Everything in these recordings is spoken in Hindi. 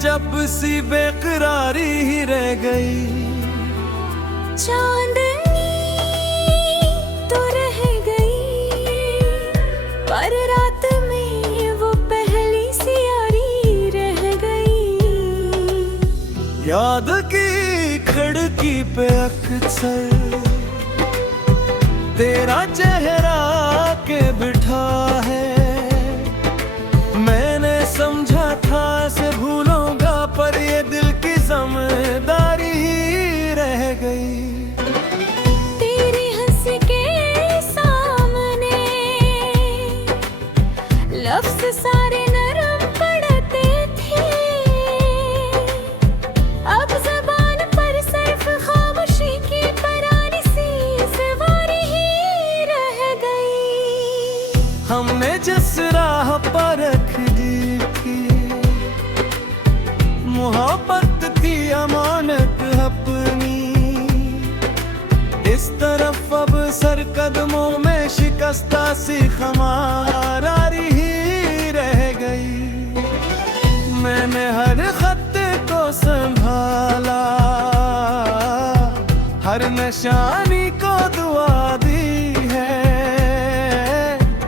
जब सी बेकरारी ही रह गई। चांदनी तो रह गई, पर रात में वो पहली सी यारी रह गई। याद की खिड़की पे अक्सर तेरा चेहरा के बिठा है। मैंने समझा था से भूलूंगा, पर ये दिल की जिम्मेदारी ही रह गई। तेरी हंसी के सामने लफ्ज़ सारे नरम पड़ते थे। अब ज़बान पर सिर्फ खामोशी की पुरानी सी सवारी ही रह गई। हमने जिस राह पर रख दी थी, मोहब्बत थी अमानत अपनी। इस तरफ अब सर कदमों में शिकस्ता सी खमारी ही रह गई। मैंने हर खत को संभाला, हर निशानी को दुआ दी है,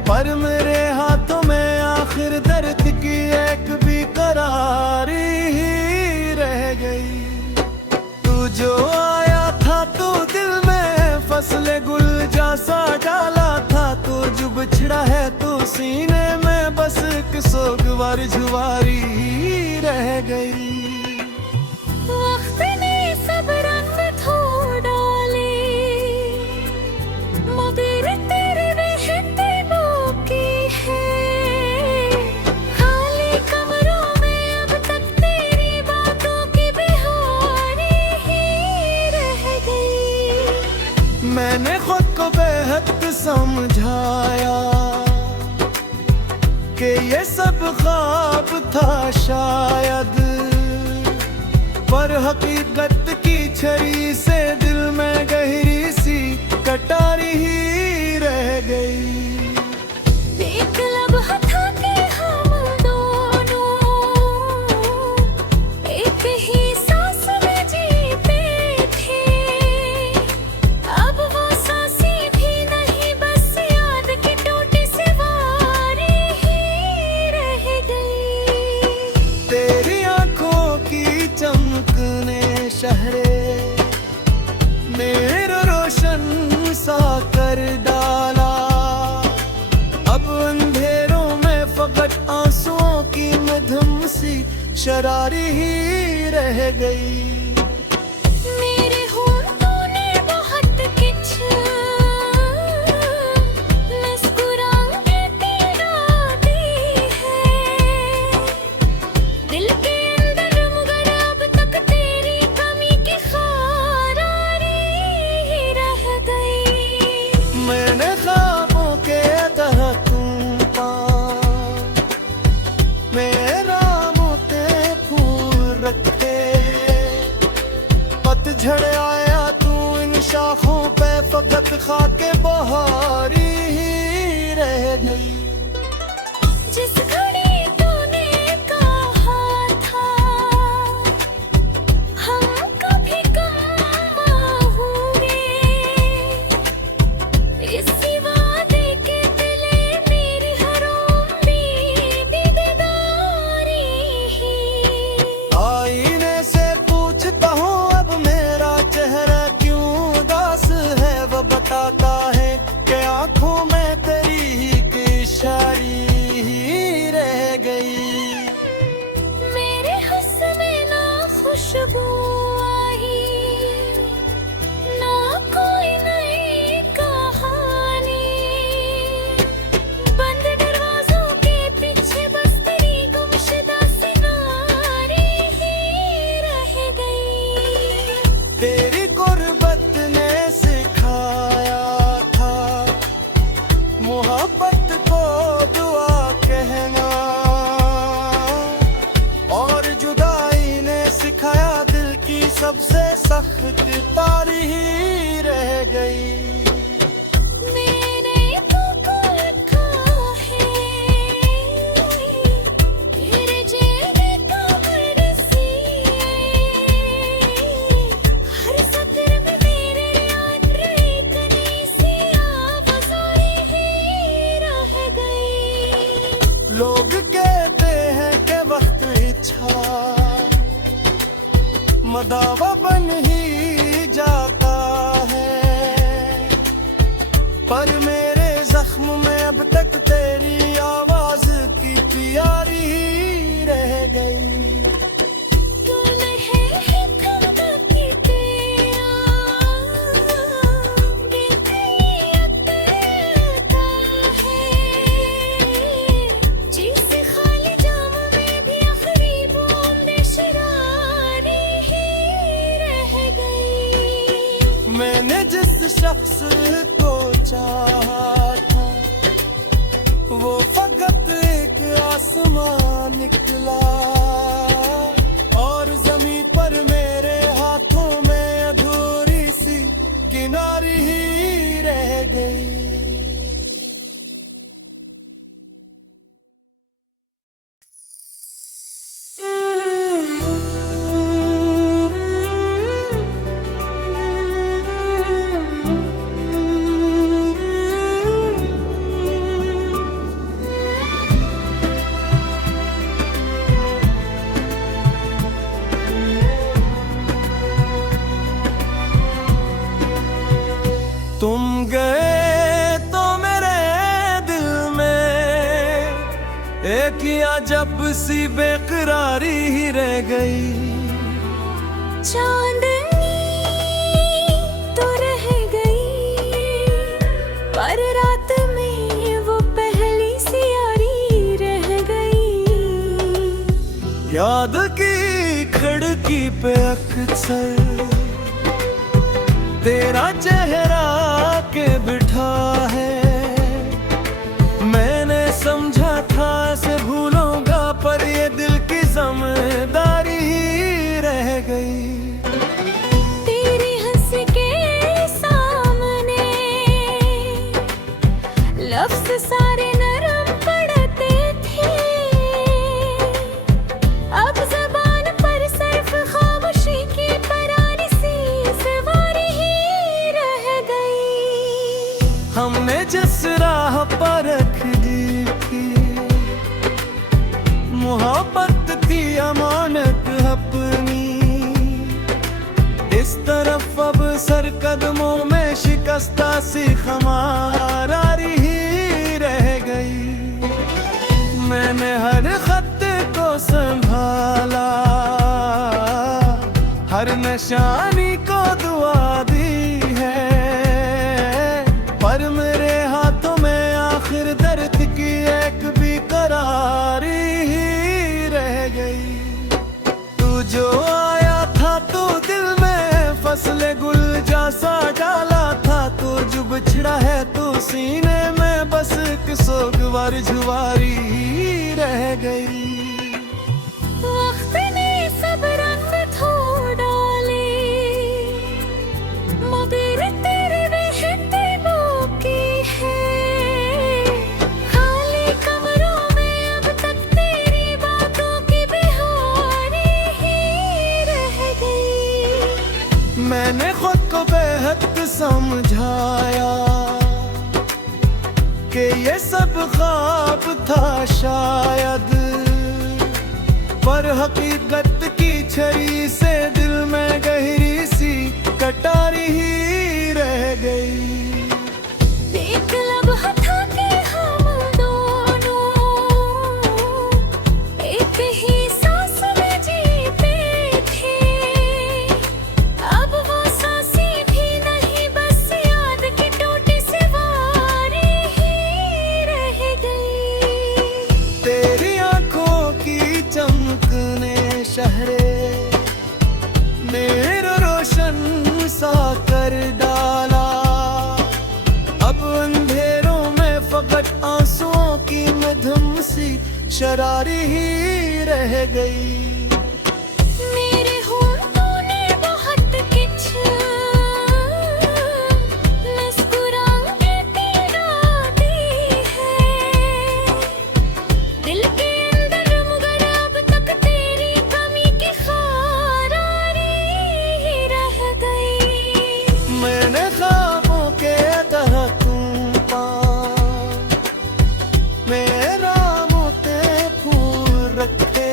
पर मेरे हाथों में आखिर दर्द की एक भी करारी ही रह गई। तू जो आया था तू दिल में फसले गुल जैसा डाला था, तू जो बिछड़ा है तू सीने में बस एक सोगवार जुवारी ही रह गई। वक्त ने सब रंग धो डाले, मगर तेरे रहते बाकी है। खाली कमरों में अब तक तेरी बातों की बिहारी ही रह गई। मैंने खुद को बेहद समझाया कि ये सब ख्वाब था शायद, पर हकीकत की छरी से दिल में गहरी सी कटारी ही रह गई। एक लम्हा था कि हम दोनों एक ही सांस में जीते थे। अब वो सांसें भी नहीं, बस याद की टूटी सी वारी ही रह गई। तेरी आंखों की चमक ने शहरे मेरा रोशन सा कर डाला। अब अंधेरों में फकत आंसुओं की मधुम सी शरारी ही रह गई। मेरे होंठों ने बहुत कुछ मुस्कुराने तेरा दी है। दिल के अंदर मगर अब तक तेरी कमी की खारारी ही रह गई। मैंने ख्वाबों के तहत मेरा मोते फूल रखे। पतझड़ आया तू इन शाखों पे फकत खाके बहारी ही रह गई। जिस घड़ी तूने कहा था हम कभी कम होंगे, इसी वादे के दिले मेरी हर उम्मीद दीदारी ही। आईने से पूछता हूँ अब मेरा चेहरा क्यों उदास है, वो बताता है कि आंखों में तेरी ही की शारी ही रह गई। मेरे हुस्न में ना खुशबू आई, ना कोई नई कहानी। बंद दरवाजों के पीछे बस तेरी गुमशुदा सी नारी ही रह गई। तेरी गुर्बत ने सिखाया था मोहब्बत को दुआ कहना, और जुदाई ने सिखाया दिल की सबसे सख्त तारी ही रह गई। मैंने तुमको रखा है तेरे जेल का मदावा बन ही जाता है, पर मेरे जख्म में अब तक तेरी आवाज की प्यारी ही रह गई। मैंने जिस शख्स को चाहा था वो फकत एक आसमान निकला, और जमीन पर मेरे हाथों में अधूरी सी किनारी ही रह गई। तुम गए तो मेरे दिल में एक अजब सी बेकरारी ही रह गई। चांदनी तो रह गई, पर रात में वो पहली सी यारी रह गई। याद की खिड़की पे अक्सर तेरा चेहरा के बिठा है, मैंने समझा था से भूलूंगा, पर ये दिल की जिम्मेदारी ही रह गई। तेरे हंस के सामने लफ्ज सारे नरम पड़ते थे, अब ज़बान पर सिर्फ खामोशी की परानी सी सवारी ही रह गई। हमने जिस राह पर रख दी थी मोहब्बत थी अमानत अपनी, इस तरफ अब सर कदमों में शिकस्ता सी खमारी ही रह गई। मैंने हर खत को संभाला, हर निशानी को दुआ दी है, पर मेरे हाथों में आखिर दर्द की एक भी करारी ही रह गई। तू जो आया था तो दिल में फसले गुल जैसा डाला था, तो जो बिछड़ा है तो सीने में बस एक सोगवार जुवारी ही रह गई। वक्त ने सब रंग धो डाले, मगर तेरे बहते बाकी है। खाली कमरों में अब तक तेरी बातों की बिहारी ही रह गई। मैंने खुद को बेहद समझाया कि ये सब ख्वाब था शायद, पर हकीकत की छरी से दिल में गहरी सी कटारी ही रह गई। एक लम्हा था कि हम दोनों एक ही सांस में जीते थे, अब वो सांसें भी नहीं, बस याद की टूटी सी वारी ही रह गई। तेरी आंखों की चमक ने शहरे मेरा रोशन सा कर डाला, अब अंधेरों में फकत आंसुओं की मधुम सी शरारी ही रह गई। मेरे होठों ने बहुत कुछ मुस्कुराने तेरा दी है, दिल के अंदर मगर अब तक तेरी कमी की खरारी ही रह गई। मैंने ख्वाबों के तरह तुम पा मेरा मोते फूल रखे,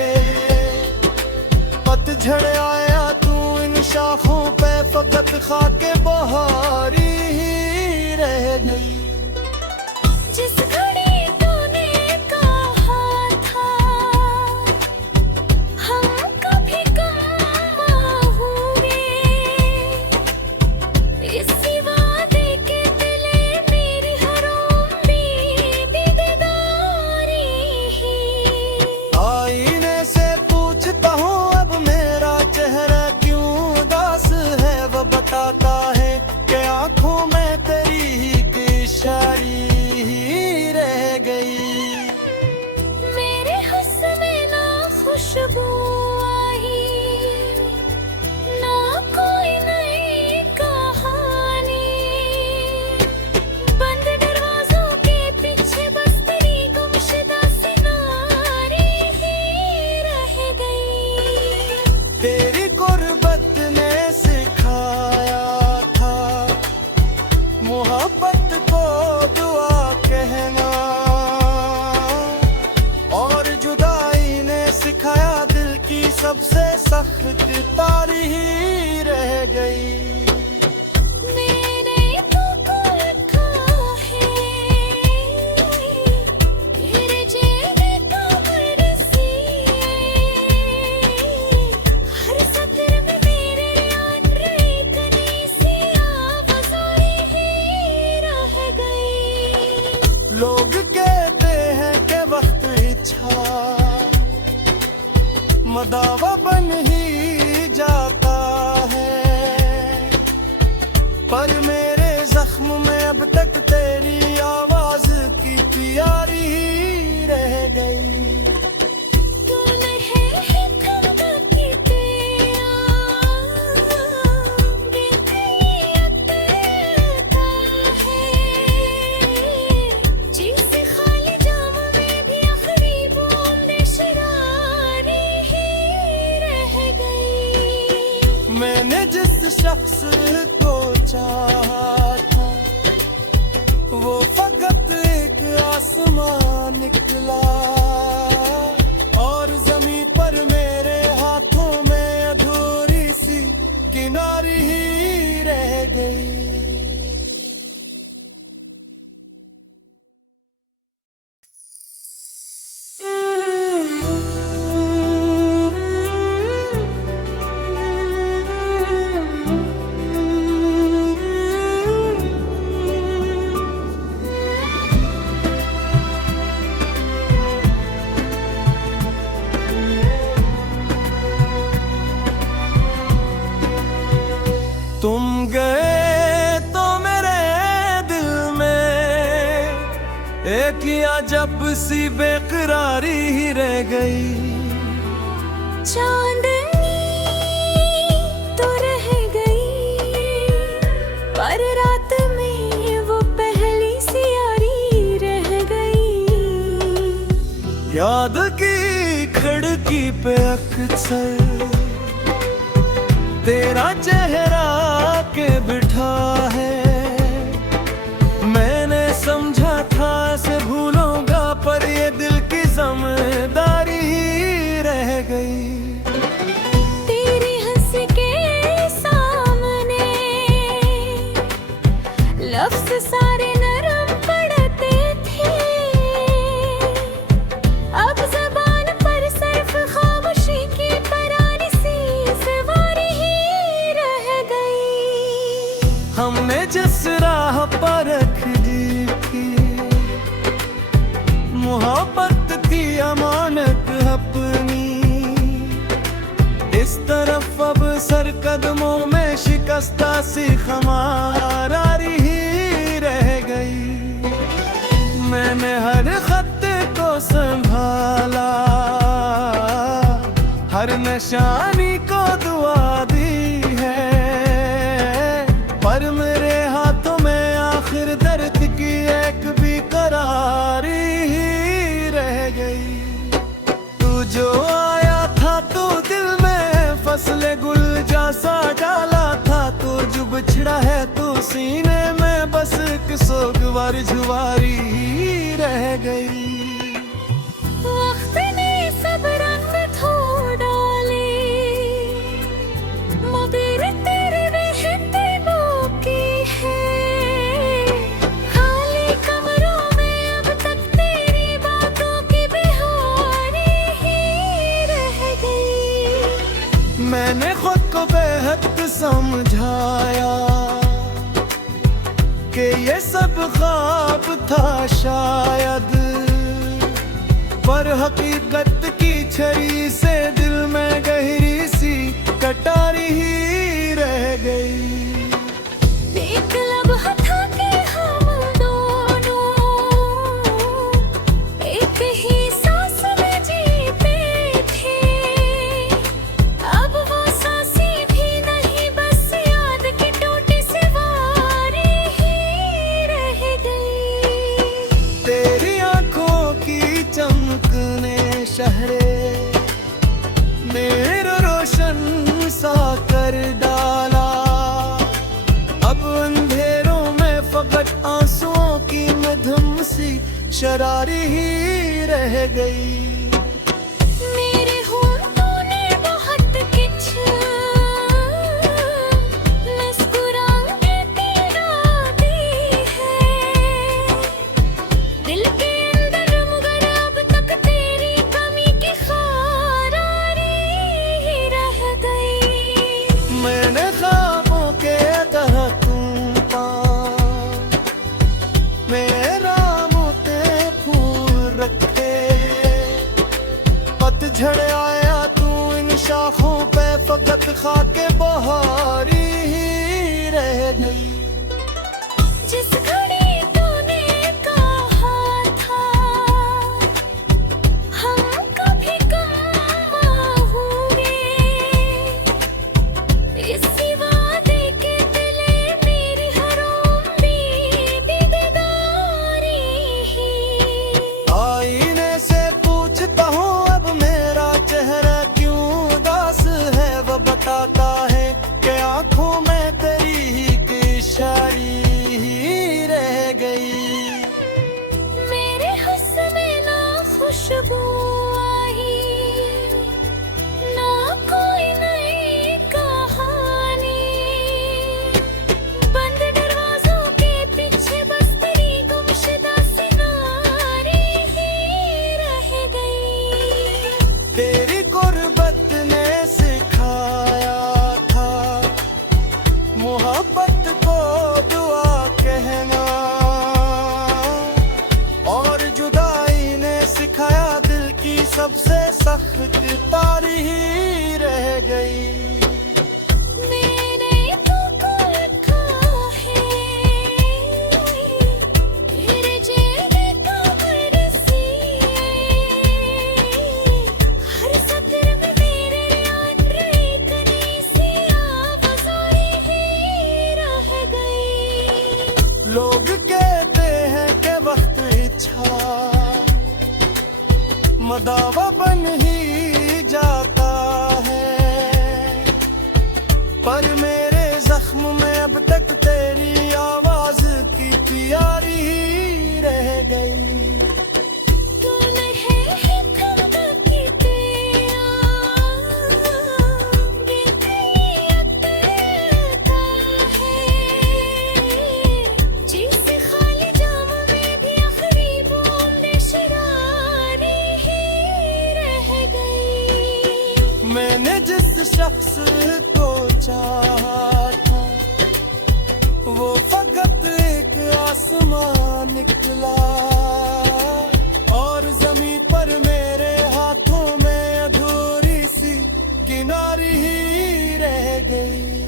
पतझड़ आया तू शाखों पे फकत खाके बहारी ही रह गई। जिस घड़ी तूने कहा था हम कभी कम होंगे, इसी वादे के दिले मेरी हर उम्मीद दीदारी ही। आईने से पूछता हूँ अब मेरा चेहरा क्यों उदास है, वो बताता है कि आंखों में तेरी ही की शारी ही रह गई। मेरे हुस्न में ना खुशबू आई, ना कोई नई कहानी, बंद दरवाजों के पीछे बस तेरी गुमशुदा सी नारी ही रह गई। तेरी गुर्बत ने सिखाया था मोहब्बत को दुआ कहना, और जुदाई ने सिखाया दिल की सबसे सख्त तारी ही रह गई। मैंने तुझको रखा है तेरे जेब कमर सी, हर सत्र में मेरे अंदर एक नई सी आवाज़ ही रह गई। लोग कहते हैं कि वक्त इच्छा मदावा बन ही जाता है, पर मेरे जख्म में अब तक तेरी आवाज की प्यारी ही रह गई। तूने है हिकमत की तेरा बेतियत का है, जिसे खाली जाम में भी आखिरी बूंद शरारी ही रह गई। मैंने जिस शख्स को चाहा था वो फकत एक आसमान निकला, और जमीन पर मेरे हाथों में अधूरी सी किनारी ही रह गई। तुम गए तो मेरे दिल में एक अजब सी बेकरारी ही रह गई। चांदनी तो रह गई, पर रात में वो पहली सी यारी रह गई। याद की खिड़की पे अक्सर तेरा चेहरा के बिठा है, मैंने समझा था से भूलूंगा पर ये दिल की जिम्मेदारी ही रह गई। तेरी हंस के सामने लफ्ज सारे नरम पड़ते थे, अब ज़बान पर सिर्फ खामोशी की परानी सी सवारी ही रह गई। हमने जिस राह पर रख दी थी मोहब्बत की अमानत अपनी, इस तरफ अब सर कदमों में शिकस्ता सी खमारी ही रह गई। मैंने हर खत को संभाला, हर निशानी को दुआ दी है, पर मेरे हाथों में आखिर दर्द की एक भी करारी ही रह गई। तू जो आया था तो दिल में फसले गुल जैसा डाला था, तो जो बिछड़ा है तो सीने में बस एक सोगवार जुवारी ही रह गई। वक्त ने सब रंग धो डाले, मगर मैंने खुद को बेहद समझाया कि ये सब ख्वाब था शायद, पर हकीकत की छड़ी से दिल में गहरी सी कटारी ही रह गई। एक लम्हा था कि हम दोनों एक ही सांस में जीते थे, अब वो सांसें भी नहीं, बस याद की टूटी सी वारी ही रह गई। तेरी आंखों की चमक ने शहरे मेरा रोशन सा कर डाला, अब अंधेरों में फकत आंसुओं की मधुम सी शरारी ही रह गई। मेरे होठों ने बहुत कुछ मुस्कुराहट तेरा दी है, दिल के अंदर मगर अब तक तेरी कमी की खारारी ही रह गई। मैंने ख्वाबों के तरह तुम पा मेरा मोते फूल रखे, पतझड़ आया तू इन शाखों पे फकत खाके बहारी ही रह गई। जिस घड़ी तूने कहा था हम कभी कम होंगे, इसी वादे के दिले मेरी हर उम्मीद बेदारी ही। आईने से पूछता हूँ अब मेरा चेहरा क्यों उदास है, वो बताता है कि आंखों में तेरी ही की शारी ही रह गई। मेरे हुस्न में ना खुशबू आई, ना कोई नई कहानी, बंद दरवाजों के पीछे बस तेरी गुमशुदा सी नारी ही रह गई। तेरी गुर्बत ने सिखाया था मोहब्बत को दुआ कहना, और जुदाई ने सिखाया दिल की सबसे सख्त तारी ही रह गई। मैंने तुमको रखा है तेरे चेहरे का बरसिए, हर सत्र में मेरे अंदर एक नई सी आवाज़ ही रह गई। लोग कहते हैं कि वक्त इच्छा मदावा बन ही जाता है, पर मेरे जख्म में अब तक तेरी आवाज की प्यारी ही रह गई। तू नहीं है कब की तेरा बेहता है, जिस खाली जाम में भी आखिरी बूंद शरारी ही रह गई। मैंने जिस शख्स को चाहा था वो फकत एक आसमान निकला, और जमीन पर मेरे हाथों में अधूरी सी किनारी ही रह गई।